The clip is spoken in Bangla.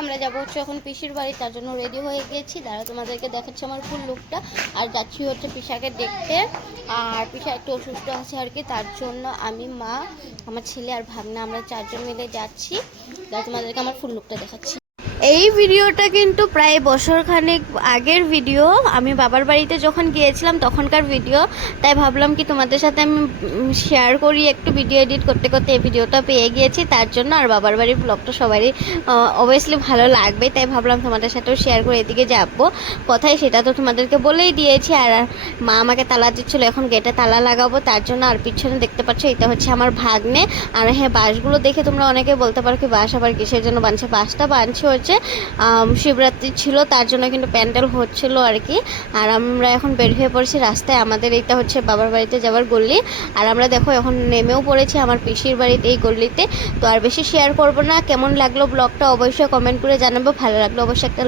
আমরা যাবো হচ্ছে এখন পিসির বাড়ি, তার জন্য রেডি হয়ে গেছি। দাঁড়া তোমাদেরকে দেখাচ্ছি আমার ফুল লুকটা। আর যাচ্ছি হচ্ছে পিসাকে দেখতে। আর পিসা একটু অসুস্থ আছে আর কি, তার জন্য আমি, মা, আমার ছেলে আর ভাগনা আমরা 4 জন মিলে যাচ্ছি। দাঁড়া তোমাদেরকে আমার ফুল লুকটা দেখাচ্ছি। এই ভিডিওটা কিন্তু প্রায় বছরখানেক আগের ভিডিও, আমি বাবার বাড়িতে যখন গিয়েছিলাম তখনকার ভিডিও। তাই ভাবলাম কি তোমাদের সাথে আমি শেয়ার করি, একটু ভিডিও এডিট করতে করতে এই ভিডিওটা পেয়ে গিয়েছি তার জন্য। আর বাবার বাড়ির ব্লগটা সবারই অবভিয়াসলি ভালো লাগবে, তাই ভাবলাম তোমাদের সাথেও শেয়ার করে এদিকে যাবো কোথায় সেটা তো তোমাদেরকে বলেই দিয়েছি। আর মা আমাকে তালা দিচ্ছিলো, এখন গেটে তালা লাগাবো তার জন্য। আর পিছনে দেখতে পাচ্ছ এটা হচ্ছে আমার ভাগ্নে। আর হ্যাঁ, বাঁশগুলো দেখে তোমরা অনেকে বলতে পারো কি বাঁশ আবার কিসের জন্য বাঁধছে। বাঁশটা বাঁধছে হচ্ছে শিবরাত্রি ছিল তার জন্য কিন্তু প্যান্ডেল হচ্ছিল আর কি। আর আমরা এখন বের হয়ে পড়েছি রাস্তায়, আমাদের এইটা হচ্ছে বাবার বাড়িতে যাওয়ার গল্লি। আর আমরা দেখো এখন নেমেও পড়েছি আমার পিসির বাড়িতে এই গল্লিতে। তো আর বেশি শেয়ার করবো না। কেমন লাগলো ব্লগটা অবশ্যই কমেন্ট করে জানাবো, ভালো লাগলো অবশ্যই একটা